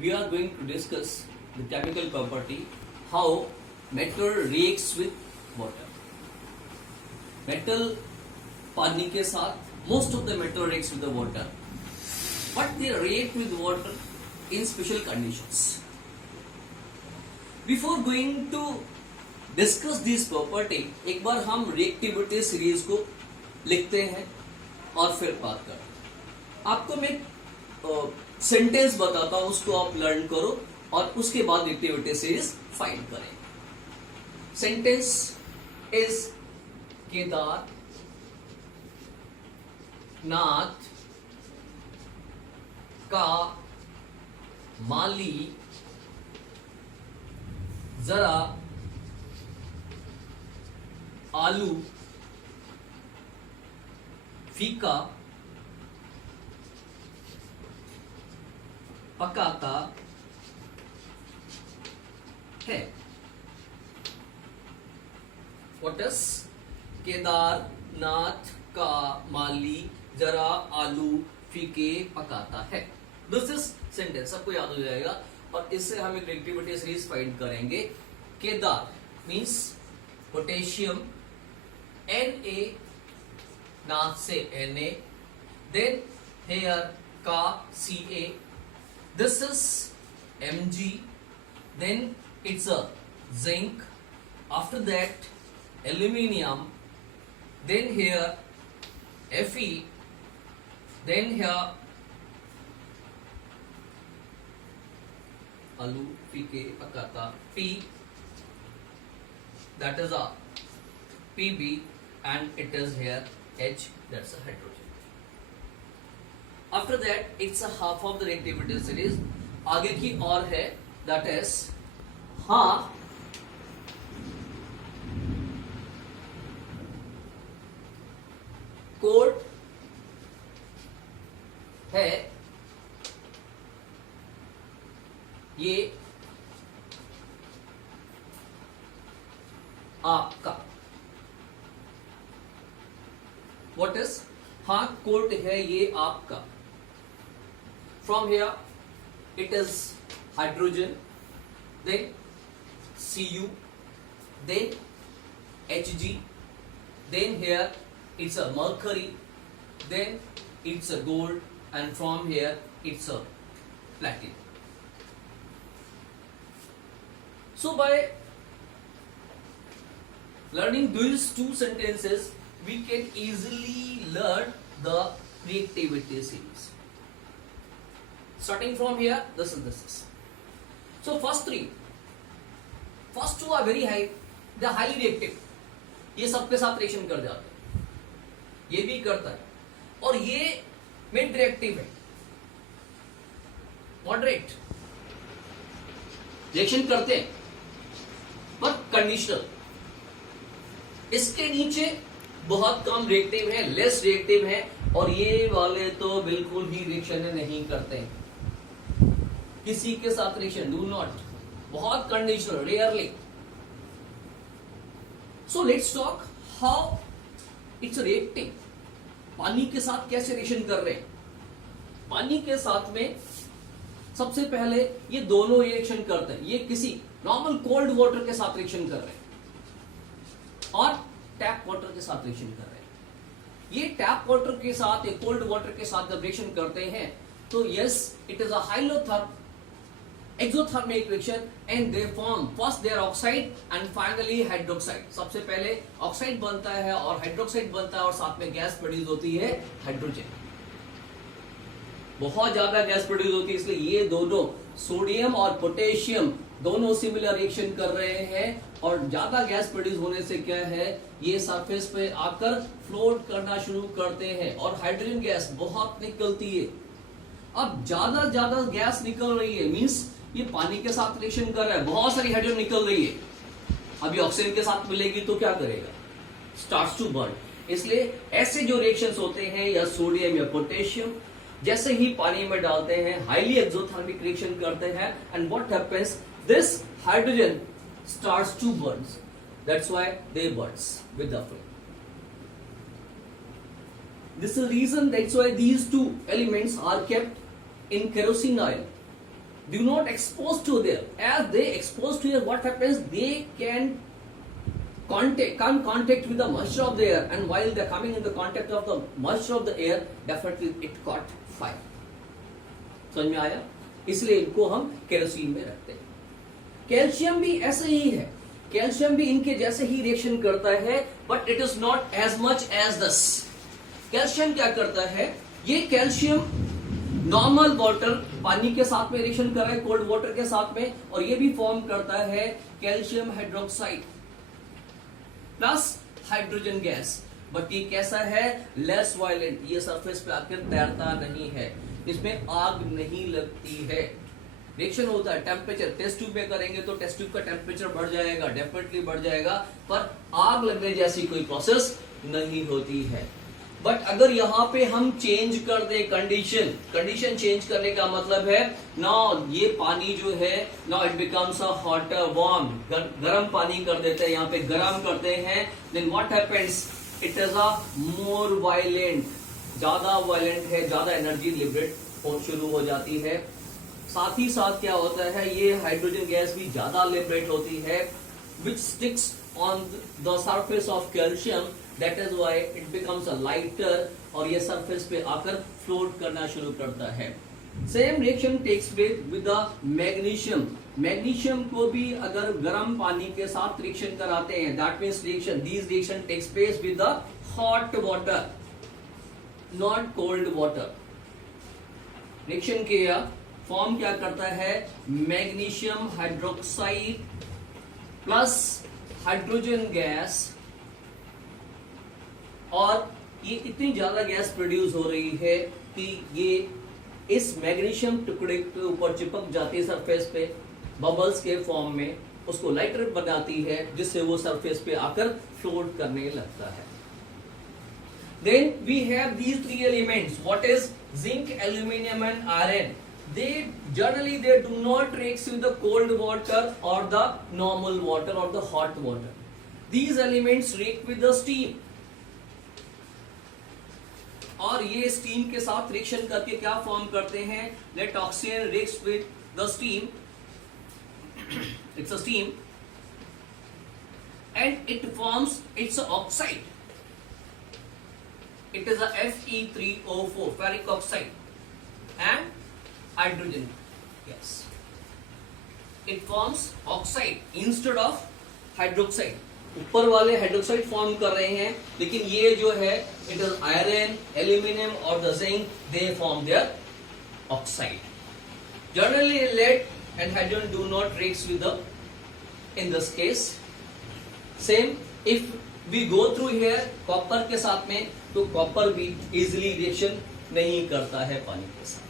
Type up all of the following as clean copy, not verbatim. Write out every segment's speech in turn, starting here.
we are going to discuss the chemical property how metal reacts with water. Metal पानी के साथ most of the metal reacts with the water, but they react with water in special conditions. Before going to discuss this property, एक बार हम reactivity series को लिखते हैं और फिर बात करते हैं. आपको मैं सेंटेंस बताता हूं, उसको आप लर्न करो और उसके बाद रिएक्टिविटी सीरीज फाइंड करें. सेंटेंस इज केदार नाथ का माली जरा आलू फीका पकाता है. व्हाट इज केदारनाथ का माली जरा आलू फीके पकाता है. दिस इज सेंटेंस, सबको याद हो जाएगा और इससे हम एक रिएक्टिविटी सीरीज फाइंड करेंगे. केदार मीन्स पोटेशियम, Na नाथ से Na, then here का Ca, this is Mg, then it's a zinc, after that aluminium, then here Fe, then here आलू पीके पकाता P, that is a Pb, and it is here H, that's a hydrogen. After that it's a half of the reactivity series. आगे की और है, that is हाँ code है ये आपका. What is हाँ कोट है ये आपका. From here it is hydrogen, then Cu, then Hg, then here it's a mercury, then it's a gold, and from here it's a platinum. So by learning these two sentences, we can easily learn the reactivity series. Starting from here, this is. So first two are very high, they are highly reactive. ये सबके साथ reaction कर जाते हैं, ये भी करता है, और ये मिड रिएक्टिव है, मॉडरेट रिएक्शन करते हैं पर कंडीशनल. इसके नीचे बहुत कम रिएक्टिव है, लेस रिएक्टिव है, और ये वाले तो बिल्कुल ही रिएक्शन नहीं करते हैं. किसी के साथ रिएक्शन डू नॉट, बहुत conditional, rarely. So let's talk how it's reacting. पानी के साथ कैसे रिएक्शन कर रहे हैं. पानी के साथ में सबसे पहले ये दोनों रिएक्शन करते हैं. ये किसी नॉर्मल कोल्ड वाटर के साथ रिएक्शन कर रहे हैं और टैप वाटर के साथ रिएक्शन कर रहे हैं. ये टैप वाटर के साथ, ये कोल्ड वाटर के साथ जब रिएक्शन करते हैं तो yes it is a hylotherm exothermic reaction, and they form first their oxide and finally hydroxide. सबसे पहले ऑक्साइड बनता है और हाइड्रोक्साइड बनता है और साथ में गैस प्रोड्यूस होती है, हाइड्रोजन. बहुत ज्यादा गैस प्रोड्यूस होती है, इसलिए ये दोनों सोडियम और पोटेशियम दोनों सिमिलर रिएक्शन कर रहे हैं, और ज्यादा गैस प्रोड्यूस होने से क्या है, ये सरफेस पे आकर फ्लोट करना शुरू करते हैं और हाइड्रोजन गैस बहुत निकलती है. अब ज्यादा गैस निकल रही है मींस ये पानी के साथ रिएक्शन कर रहा है, बहुत सारी हाइड्रोजन निकल रही है. अभी ऑक्सीजन के साथ मिलेगी तो क्या करेगा, स्टार्ट्स टू बर्न. इसलिए ऐसे जो रिएक्शंस होते हैं या सोडियम या पोटेशियम जैसे ही पानी में डालते हैं हाईली एक्सोथर्मिक रिएक्शन करते हैं, and what happens, this hydrogen starts to burn. That's why they burns with the flame. This is the reason, that's why these two elements are kept in kerosene oil. do not expose to air. As they expose to air, what happens? They can come contact with the moisture of the air, and while they are coming in the contact of the moisture of the air, definitely it caught fire. समझ में आया? इसलिए इनको हम kerosene में रखते हैं. Calcium भी ऐसे ही है. कैल्शियम भी इनके जैसे ही रिएक्शन करता है, but it is not as much as this. Calcium क्या करता है? ये कैल्शियम नॉर्मल वाटर पानी के साथ में रिएक्शन कर रहा है, कोल्ड वाटर के साथ में, और ये भी फॉर्म करता है calcium hydroxide plus hydrogen gas. But ये कैसा है? Less violent. ये सरफेस पे आकर तैरता नहीं है, इसमें आग नहीं लगती है. रिएक्शन होता है, टेम्परेचर टेस्ट ट्यूब में करेंगे तो टेस्ट ट्यूब का टेम्परेचर बढ़ जाएगा, डेफिनेटली बढ़ जाएगा, पर आग लगने जैसी कोई प्रोसेस नहीं होती है. बट अगर यहाँ पे हम चेंज कर दे कंडीशन चेंज करने का मतलब है नाउ ये पानी जो है now it becomes a hotter warm. गर्म पानी कर देते हैं, यहाँ पे गर्म करते हैं, then what happens? It is a more violent. ज्यादा वायलेंट है, ज्यादा एनर्जी लिबरेट शुरू हो जाती है. साथ ही साथ क्या होता है? ये हाइड्रोजन गैस भी ज्यादा लिबरेट होती है, which sticks on the surface of calcium. That is why it becomes a lighter, और ये सरफेस पे आकर फ्लोट करना शुरू करता है. Same reaction takes place with the magnesium. Magnesium को भी अगर गर्म पानी के साथ रिएक्शन कराते हैं, that means these reaction takes place with the hot water, not cold water. Reaction किया, फॉर्म क्या करता है? Magnesium hydroxide plus hydrogen gas, और ये इतनी ज्यादा गैस प्रोड्यूस हो रही है कि ये इस मैग्नीशियम टुकड़े के ऊपर चिपक जाती है सरफेस पे बबल्स के फॉर्म में, उसको लाइटर बनाती है, जिससे वो सरफेस पे आकर फ्लोट करने लगता है. Then we have these three elements. What is zinc, aluminium and iron? They generally do not react with the cold water or the normal water or the hot water. These elements react with the steam. और ये steam के साथ reaction करके क्या form करते हैं? Let oxygen reacts with the steam. It's a steam, and it forms its oxide. It is a Fe3O4 ferric oxide and hydrogen gas. It forms oxide instead of hydroxide. ऊपर वाले hydroxide form कर रहे हैं, लेकिन ये जो है it is iron, aluminium और the zinc, they form their oxide. Generally lead and hydrogen do not react with the, in this case. Same if we go through here copper के साथ में, तो कॉपर भी इजिली रिएक्शन नहीं करता है पानी के साथ.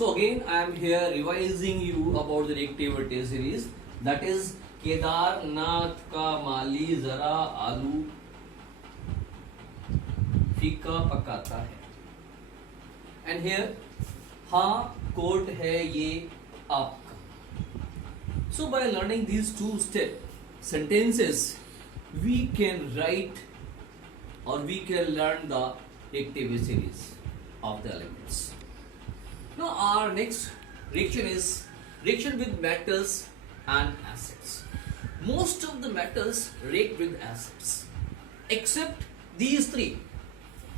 So again I am here revising you about the reactivity series, that is Kedarnath का माली जरा आलू फीका पकाता है. एंड हियर हाँ कोट है ये आपका. So by learning these two step sentences we can write or we can learn the reactivity series of the elements. Now our next reaction is reaction with metals and acids. Most of the metals react with acids except these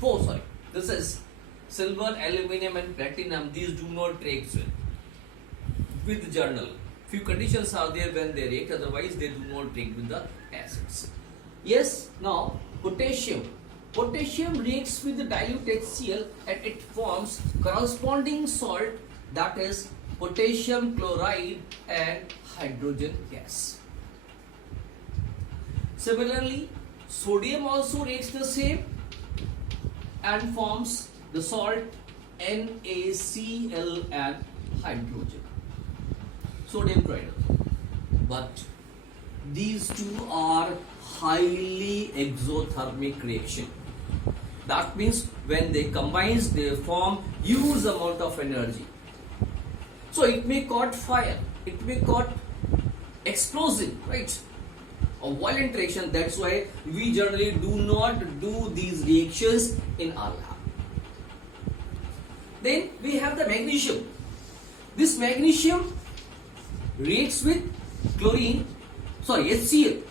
four. This is silver, aluminum and platinum. These do not react with journal. Few conditions are there when they react, otherwise they do not react with the acids. Yes, now potassium. Potassium reacts with the dilute HCl and it forms corresponding salt, that is potassium chloride and hydrogen gas. Similarly, sodium also reacts the same and forms the salt NaCl and hydrogen, sodium chloride. But these two are highly exothermic reaction. That means when they combine, they form huge amount of energy. So it may caught fire, it may caught explosion, right? A violent reaction. That's why we generally do not do these reactions in our lab. Then we have the magnesium. This magnesium reacts with HCl,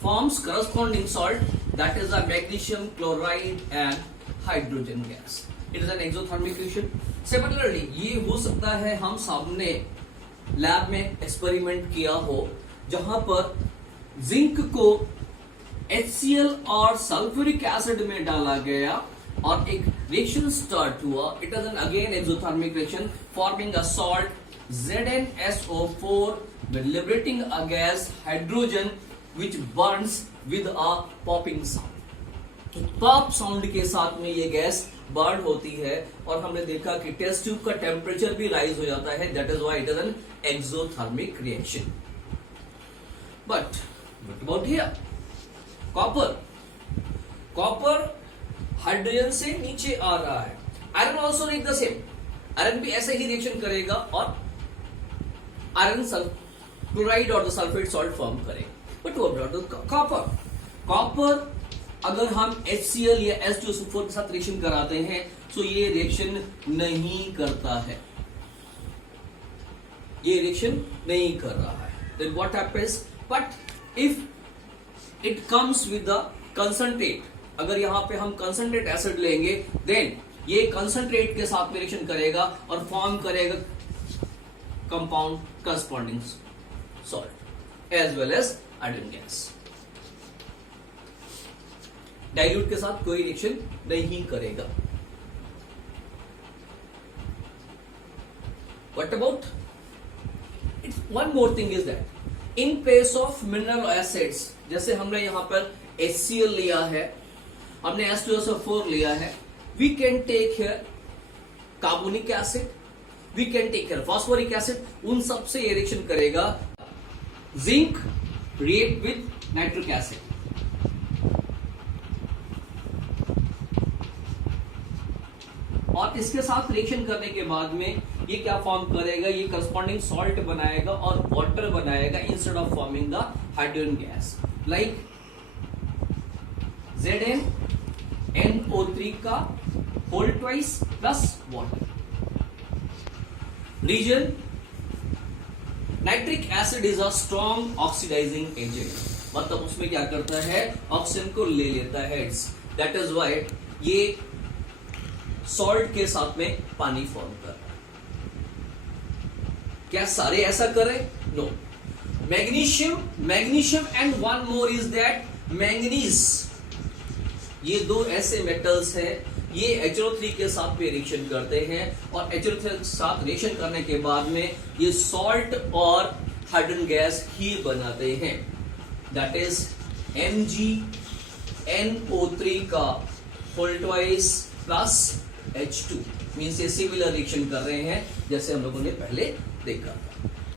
forms corresponding salt, that is a magnesium chloride and hydrogen gas. It is an exothermic reaction. Similarly, ये हो सकता है हम सामने lab में experiment किया हो जहां पर जिंक को HCl और सल्फ्यूरिक एसिड में डाला गया और एक रिएक्शन स्टार्ट हुआ. It is an again exothermic reaction forming a salt ZnSO4 with liberating a gas hydrogen which burns with a popping sound. Pop sound के साथ में ये गैस बर्न होती है और हमने देखा कि टेस्ट ट्यूब का टेम्परेचर भी राइज हो जाता है. That is why it is an exothermic reaction. But about here copper hydrogen से नीचे आ रहा है. Iron also like the same. Iron भी ऐसे ही रिएक्शन करेगा और आयरन क्लोराइड और द सल्फेट सॉल्ट फॉर्म करेगा. बट वो कॉपर अगर हम HCl या H2SO4 के साथ रिएक्शन कराते हैं तो ये रिएक्शन नहीं करता है. ये रिएक्शन नहीं कर रहा है. Then what happens? But if it comes with the concentrate, अगर यहां पे हम कंसंट्रेट एसिड लेंगे देन ये कंसंट्रेट के साथ में रिएक्शन करेगा और फॉर्म करेगा compound corresponding salt as well as hydrogen gas. Dilute के साथ कोई रिएक्शन नहीं करेगा. What about one more thing is that in place of mineral acids, जैसे हमने यहां पर HCl लिया है, हमने H2SO4 लिया है, we can take here carbonic acid, we can take here phosphoric acid. उन सब से ये रिएक्शन करेगा. Zinc react with nitric acid, और इसके साथ रिएक्शन करने के बाद में ये क्या फॉर्म करेगा? ये करस्पॉन्डिंग सॉल्ट बनाएगा और वाटर बनाएगा instead of forming the hydrogen gas. Like ZnNO3 का whole twice plus water. Reason nitric acid is a strong oxidising agent, मतलब उसमें क्या करता है? ऑक्सीजन को ले लेता है. दैट इज व्हाई ये सॉल्ट के साथ में पानी फॉर्म कर रहा है. क्या सारे ऐसा कर रहे? No. Magnesium and one more is that manganese. ये दो ऐसे मेटल्स हैं, ये HNO3 के साथ में रिएक्शन करते हैं और HNO3 के साथ रिएक्शन करने के बाद में ये सॉल्ट और हाइड्रोजन गैस ही बनाते हैं. दैट इज MgNO3 का whole twice plus H2 means ये सिमिलर रिएक्शन कर रहे हैं जैसे हम लोगों ने पहले देखा था.